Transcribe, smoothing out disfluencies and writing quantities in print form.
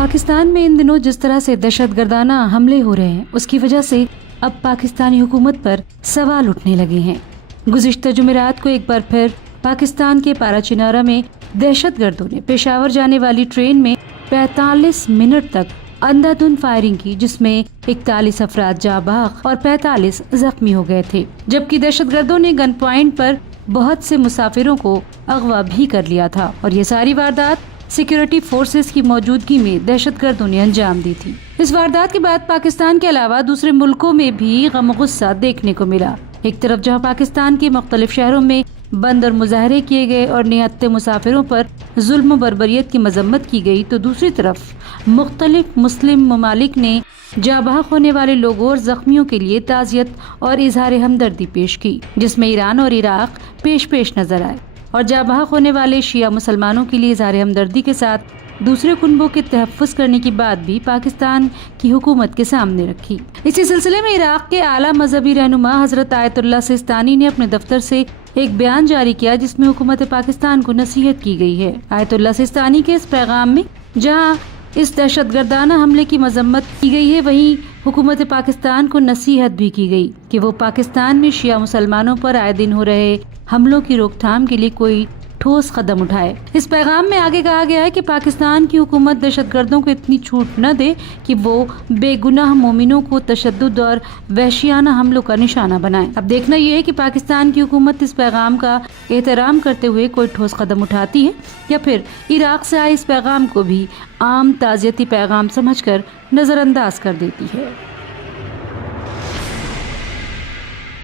پاکستان میں ان دنوں جس طرح سے دہشت گردانہ حملے ہو رہے ہیں اس کی وجہ سے اب پاکستانی حکومت پر سوال اٹھنے لگے ہیں۔ گزشتہ جمعرات کو ایک بار پھر پاکستان کے پارا چنارا میں دہشت گردوں نے پشاور جانے والی ٹرین میں 45 منٹ تک اندھا دھند فائرنگ کی، جس میں 41 افراد جاں بحق اور 45 زخمی ہو گئے تھے، جبکہ دہشت گردوں نے گن پوائنٹ پر بہت سے مسافروں کو اغوا بھی کر لیا تھا اور یہ ساری واردات سیکیورٹی فورسز کی موجودگی میں دہشت گردوں نے انجام دی تھی۔ اس واردات کے بعد پاکستان کے علاوہ دوسرے ملکوں میں بھی غم و غصہ دیکھنے کو ملا۔ ایک طرف جہاں پاکستان کے مختلف شہروں میں بند اور مظاہرے کیے گئے اور نہتے مسافروں پر ظلم و بربریت کی مذمت کی گئی، تو دوسری طرف مختلف مسلم ممالک نے جاں بحق ہونے والے لوگوں اور زخمیوں کے لیے تعزیت اور اظہار ہمدردی پیش کی، جس میں ایران اور عراق پیش نظر آئے اور جاں بحق ہونے والے شیعہ مسلمانوں کے لیے اظہار ہمدردی کے ساتھ دوسرے کنبوں کے تحفظ کرنے کی بات بھی پاکستان کی حکومت کے سامنے رکھی۔ اسی سلسلے میں عراق کے اعلیٰ مذہبی رہنما حضرت آیت اللہ سستانی نے اپنے دفتر سے ایک بیان جاری کیا، جس میں حکومت پاکستان کو نصیحت کی گئی ہے۔ آیت اللہ سستانی کے اس پیغام میں جہاں اس دہشت گردانہ حملے کی مذمت کی گئی ہے، وہیں حکومت پاکستان کو نصیحت بھی کی گئی کہ وہ پاکستان میں شیعہ مسلمانوں پر آئے دن ہو رہے حملوں کی روک تھام کے لیے کوئی ٹھوس قدم اٹھائے۔ اس پیغام میں آگے کہا گیا ہے کہ پاکستان کی حکومت دہشت گردوں کو اتنی چھوٹ نہ دے کہ وہ بے گناہ مومنوں کو تشدد اور وحشیانہ حملوں کا نشانہ بنائے۔ اب دیکھنا یہ ہے کہ پاکستان کی حکومت اس پیغام کا احترام کرتے ہوئے کوئی ٹھوس قدم اٹھاتی ہے یا پھر عراق سے آئے اس پیغام کو بھی عام تعزیتی پیغام سمجھ کر نظر انداز کر دیتی ہے۔